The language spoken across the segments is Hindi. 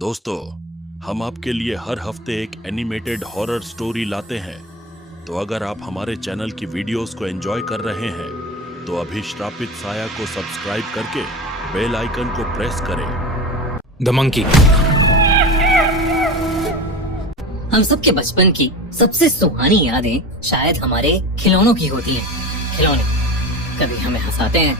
दोस्तों, हम आपके लिए हर हफ्ते एक एनिमेटेड हॉरर स्टोरी लाते हैं। तो अगर आप हमारे चैनल की वीडियोस को एंजॉय कर रहे हैं तो अभी श्रापित साया को सब्सक्राइब करके बेल आइकन को प्रेस करें। The monkey. हम सबके बचपन की सबसे सुहानी यादें शायद हमारे खिलौनों की होती हैं। खिलौने कभी हमें हंसाते हैं,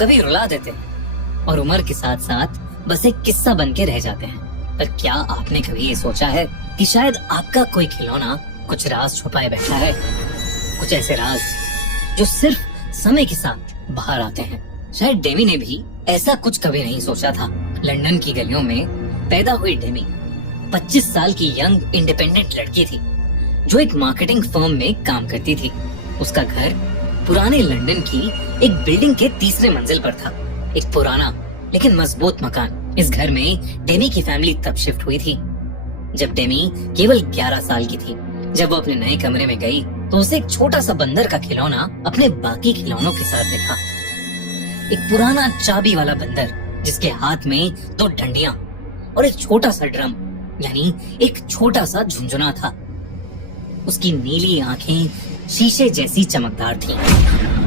कभी रुला देते हैं और उम्र के साथ साथ बस एक किस्सा बन के रह जाते हैं। पर क्या आपने कभी ये सोचा है कि शायद आपका कोई खिलौना कुछ राज छुपाए बैठा है? कुछ ऐसे राज जो सिर्फ समय के साथ बाहर आते हैं। शायद डेमी ने भी ऐसा कुछ कभी नहीं सोचा था। लंदन की गलियों में पैदा हुई डेमी 25 साल की यंग इंडिपेंडेंट लड़की थी जो एक मार्केटिंग फर्म में काम करती थी। उसका घर पुराने लंदन की एक बिल्डिंग के तीसरे मंजिल पर था। एक पुराना लेकिन मजबूत मकान। इस घर में डेमी की फैमिली तब शिफ्ट हुई थी जब डेमी केवल 11 साल की थी। जब वो अपने नए कमरे में गई तो उसे एक छोटा सा बंदर का खिलौना अपने बाकी खिलौनों के साथ दिखा। एक पुराना चाबी वाला बंदर जिसके हाथ में 2 डंडियां और एक छोटा सा ड्रम यानी एक छोटा सा झुंझुना था। उसकी नीली आंखें शीशे जैसी चमकदार थीं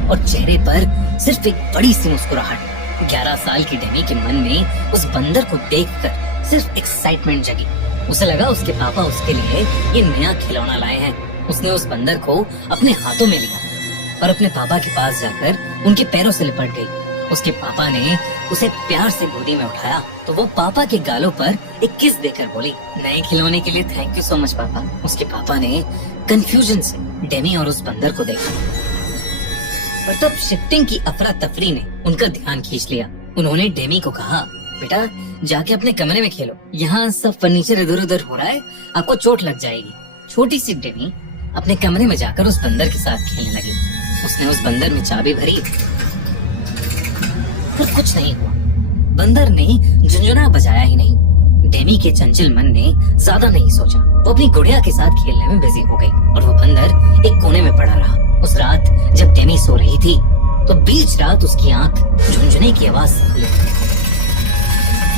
और चेहरे पर सिर्फ एक बड़ी सी मुस्कुराहट। 11 साल की डेमी के मन में उस बंदर को देखकर सिर्फ एक्साइटमेंट जगी। उसे लगा उसके पापा उसके लिए ये नया खिलौना लाए हैं। उसने उस बंदर को अपने हाथों में लिया और अपने पापा के पास जाकर उनके पैरों से लिपट गई। उसके पापा ने उसे प्यार से गोदी में उठाया तो वो पापा के गालों पर एक किस देकर बोली, नए खिलौने के लिए थैंक यू सो मच पापा। उसके पापा ने कंफ्यूजन से डेमी और उस बंदर को देखा पर तब शिफ्टिंग की अफरा तफरी ने उनका ध्यान खींच लिया। उन्होंने डेमी को कहा, बेटा जाके अपने कमरे में खेलो, यहाँ सब फर्नीचर इधर उधर हो रहा है, आपको चोट लग जाएगी। छोटी सी डेमी अपने कमरे में जाकर उस बंदर के साथ खेलने लगी। उसने उस बंदर में चाबी भरी पर कुछ नहीं हुआ। बंदर ने झुंझुना बजाया ही नहीं। डेमी के चंचल मन ने ज्यादा नहीं सोचा। वो अपनी गुड़िया के साथ खेलने में बिजी हो गई और वो बंदर एक कोने में पड़ा रहा। उस रात जब डेमी सो रही थी तो बीच रात उसकी आंख झुंझुने की आवाज से खुली,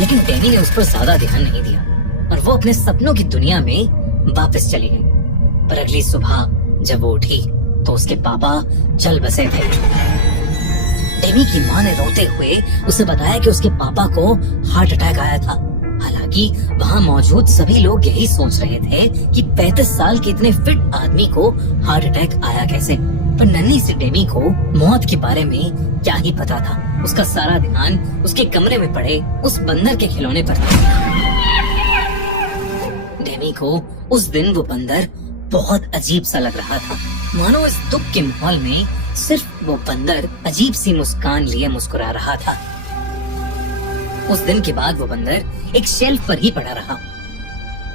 लेकिन डेमी ने उस पर ज्यादा ध्यान नहीं दिया और वो अपने सपनों की दुनिया में वापस चली गई। पर अगली सुबह जब वो उठी तो उसके पापा चल बसे थे। डेमी की माँ ने रोते हुए उसे बताया कि उसके पापा को हार्ट अटैक आया था। हालांकि वहाँ मौजूद सभी लोग यही सोच रहे थे कि 35 साल के इतने फिट आदमी को हार्ट अटैक आया कैसे। पर नन्ही सी डेमी को मौत के बारे में क्या ही पता था। उसका सारा ध्यान उसके कमरे में पड़े उस बंदर के खिलौने पर था। डेमी को उस दिन वो बंदर बहुत अजीब सा लग रहा था, मानो इस दुख के माहौल में सिर्फ वो बंदर अजीब सी मुस्कान लिए मुस्कुरा रहा था। उस दिन के बाद वो बंदर एक शेल्फ पर ही पड़ा रहा।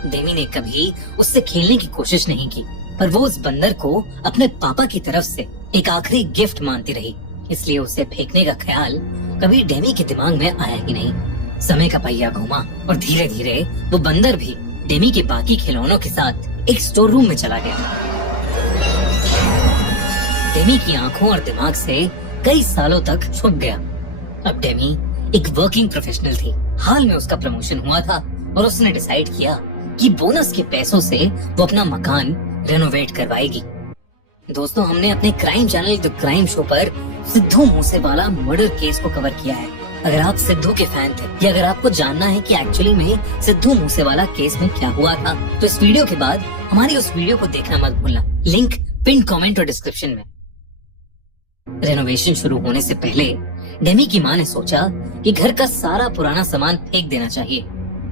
डेमी ने कभी उससे खेलने की कोशिश नहीं की, पर वो उस बंदर को अपने पापा की तरफ से एक आखिरी गिफ्ट मानती रही। इसलिए उसे फेंकने का ख्याल कभी डेमी के दिमाग में आया ही नहीं। समय का पहिया घूमा और धीरे धीरे वो बंदर भी डेमी के बाकी खिलौनों के साथ एक स्टोर रूम में चला गया। डेमी की आंखों और दिमाग से कई सालों तक छुप गया। अब डेमी एक वर्किंग प्रोफेशनल थी। हाल में उसका प्रमोशन हुआ था और उसने डिसाइड किया कि बोनस के पैसों से वो अपना मकान रेनोवेट करवाएगी। दोस्तों, हमने अपने crime channel the crime show पर सिद्धू मूसेवाला मर्डर केस को कवर किया है। अगर आप सिद्धू के फैन थे या अगर आपको जानना है कि एक्चुअली में सिद्धू मूसेवाला केस में क्या हुआ था तो इस वीडियो के बाद हमारी उस वीडियो को देखना मत भूलना। लिंक पिन कमेंट और डिस्क्रिप्शन में। रेनोवेशन शुरू होने से पहले डेमी की माँ ने सोचा कि घर का सारा पुराना सामान फेंक देना चाहिए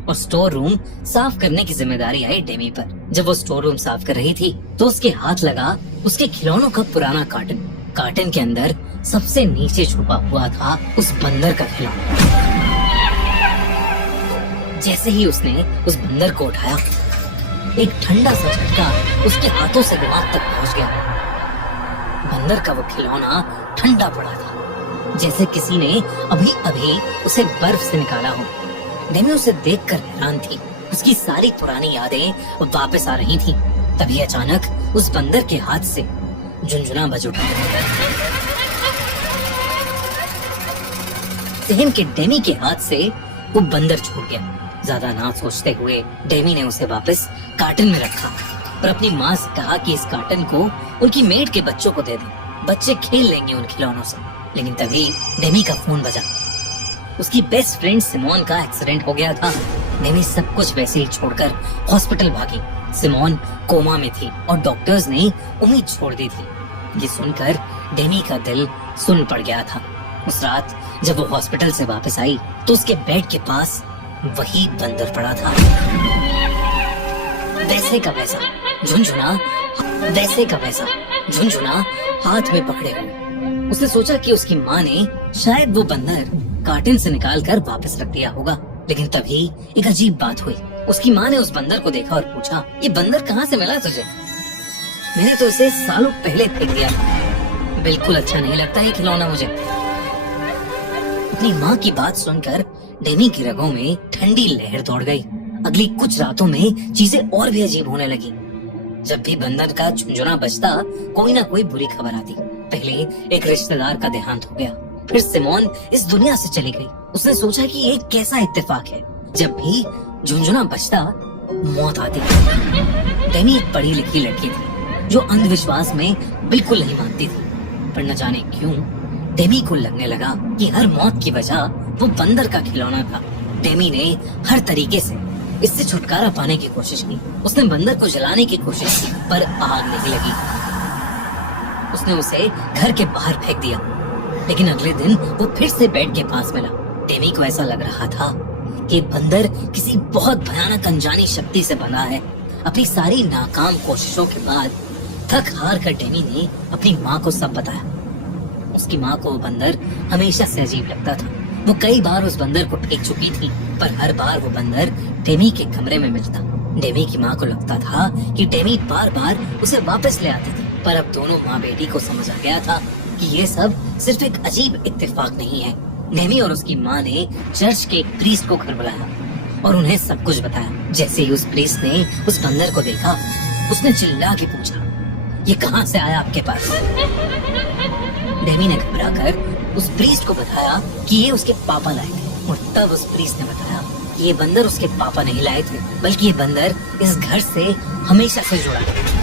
और स्टोर रूम साफ करने की जिम्मेदारी आई डेमी पर। जब वो स्टोर रूम साफ कर रही थी तो उसके हाथ लगा उसके खिलौनों का पुराना कार्टन। कार्टन के अंदर सबसे नीचे छुपा हुआ था उस बंदर का खिलौना। जैसे ही उसने उस बंदर को उठाया, एक ठंडा सा झटका उसके हाथों से दिमाग तक पहुंच गया। बंदर का वो खिलौना ठंडा पड़ा था, जैसे किसी ने अभी अभी उसे बर्फ से निकाला हो। डेमी उसे देखकर हैरान थी। उसकी सारी पुरानी यादें वापस आ रही थीं। तभी अचानक उस बंदर के हाथ से झुंझुना बज उठा। सहन के डेमी के हाथ से वो बंदर छूट गया ज्यादा ना सोचते हुए डेमी ने उसे वापस कार्टन में रखा और अपनी माँ से कहा कि इस कार्टन को उनकी मेड के बच्चों को दे दें, बच्चे खेल लेंगे उन खिलौनों से। लेकिन तभी डेमी का फोन बजा। उसकी बेस्ट फ्रेंड सिमोन का एक्सीडेंट हो गया था। डेमी सब कुछ वैसे ही छोड़कर हॉस्पिटल भागी। सिमोन कोमा में थी और डॉक्टर्स ने उम्मीद छोड़ दी थी। ये सुनकर डेमी का दिल सुन पड़ गया था। उस रात जब वो हॉस्पिटल से वापस आई तो उसके बेड के पास वही बंदर पड़ा था, वैसे का वैसा झुनझुना, वैसे का वैसा झुनझुना हाथ में पकड़े हुए। उसने सोचा कि उसकी माँ ने शायद वो बंदर कार्टन से निकाल कर वापस रख दिया होगा। लेकिन तभी एक अजीब बात हुई। उसकी माँ ने उस बंदर को देखा और पूछा, ये बंदर कहाँ से मिला तुझे? मैंने तो इसे सालों पहले फेंक दिया था। बिल्कुल अच्छा नहीं लगता ये खिलौना मुझे। अपनी माँ की बात सुनकर डेमी की रगों में ठंडी लहर दौड़ गई। अगली कुछ रातों में चीजें और भी अजीब होने लगी। जब भी बंदर का झुंझुना बजता कोई ना कोई बुरी खबर आती। पहले एक रिश्तेदार का देहांत हो गया, फिर सिमोन इस दुनिया से चली गई। उसने सोचा कि ये कैसा इत्तेफाक है, जब भी झुंझुना बजता मौत आती। डेमी एक पढ़ी लिखी लड़की थी जो अंधविश्वास में बिल्कुल नहीं मानती थी, पर न जाने क्यों डेमी को लगने लगा कि हर मौत की वजह वो बंदर का खिलौना था। डेमी ने हर तरीके से इससे छुटकारा पाने की कोशिश की। उसने बंदर को जलाने की कोशिश की, पर आग नहीं लगी। उसने उसे घर के बाहर फेंक दिया। लेकिन अगले दिन वो फिर से बेड के पास मिला। डेमी को ऐसा लग रहा था कि बंदर किसी बहुत भयानक अनजानी शक्ति से बना है। अपनी सारी नाकाम कोशिशों के बाद थक हार कर डेमी ने अपनी माँ को सब बताया। उसकी माँ को वो बंदर हमेशा से अजीब लगता था। वो कई बार उस बंदर को फेंक चुकी थी, पर हर बार वो बंदर डेमी के कमरे में मिलता। डेमी की माँ को लगता था कि डेमी बार बार उसे वापस ले आती थी, पर अब दोनों माँ बेटी को समझ आ गया था कि ये सब सिर्फ एक अजीब इत्तेफाक नहीं है। डेमी और उसकी माँ ने चर्च के एक प्रीस्ट को घर बुलाया और उन्हें सब कुछ बताया। जैसे ही उस प्रीस्ट ने उस बंदर को देखा, उसने चिल्ला के पूछा, ये कहाँ से आया आपके पास? डेमी ने घबरा कर उस प्रीस्ट को बताया कि ये उसके पापा लाए थे। और तब उस प्रीस्ट ने बताया कि ये बंदर उसके पापा नहीं लाए थे, बल्कि ये बंदर इस घर से हमेशा से जुड़ा है।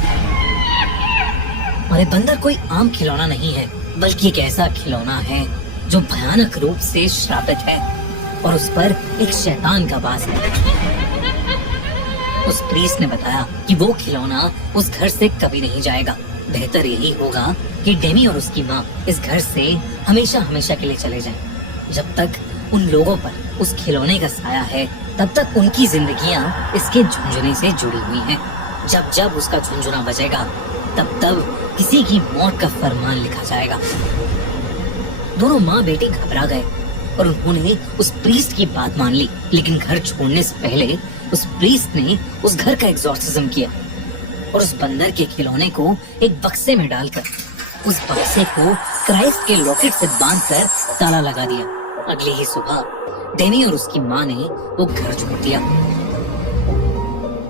और ये बंदर कोई आम खिलौना नहीं है, बल्कि एक ऐसा खिलौना है जो भयानक रूप से श्रापित है और उस पर एक शैतान का वास है। उस प्रीस्ट ने बताया कि वो खिलौना उस घर से कभी नहीं जाएगा। बेहतर यही होगा कि डेमी और उसकी माँ इस घर से हमेशा हमेशा के लिए चले जाएं। जब तक उन लोगों पर उस खिलौने का साया है, तब तक उनकी जिंदगियां इसके झुंझुने से जुड़ी हुई हैं। जब जब उसका झुंझुना बजेगा, तब तब किसी की मौत का फरमान लिखा जाएगा। दोनों माँ बेटी घबरा गए और उन्होंने उस प्रीस्ट की बात मान ली। लेकिन घर छोड़ने से पहले उस प्रीस्ट ने उस घर का एग्जॉर्सिज्म किया और उस बंदर के खिलौने को एक बक्से में डालकर उस बक्से को क्राइस्ट के लॉकेट से बांधकर ताला लगा दिया। अगली ही सुबह डेमी और उसकी माँ ने वो घर छोड़ दिया।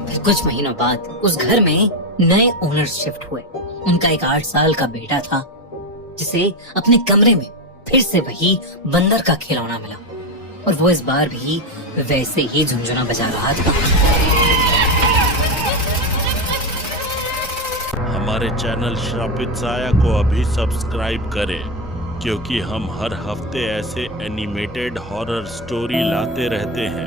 फिर कुछ महीनों बाद उस घर में नए ओनर शिफ्ट हुए। उनका एक 8 साल का बेटा था, जिसे अपने कमरे में फिर से वही बंदर का खिलौना मिला और वो इस बार भी वैसे ही झुंझुना बजा रहा था। हमारे चैनल श्रापित साया को अभी सब्सक्राइब करें, क्योंकि हम हर हफ्ते ऐसे एनिमेटेड हॉरर स्टोरी लाते रहते हैं।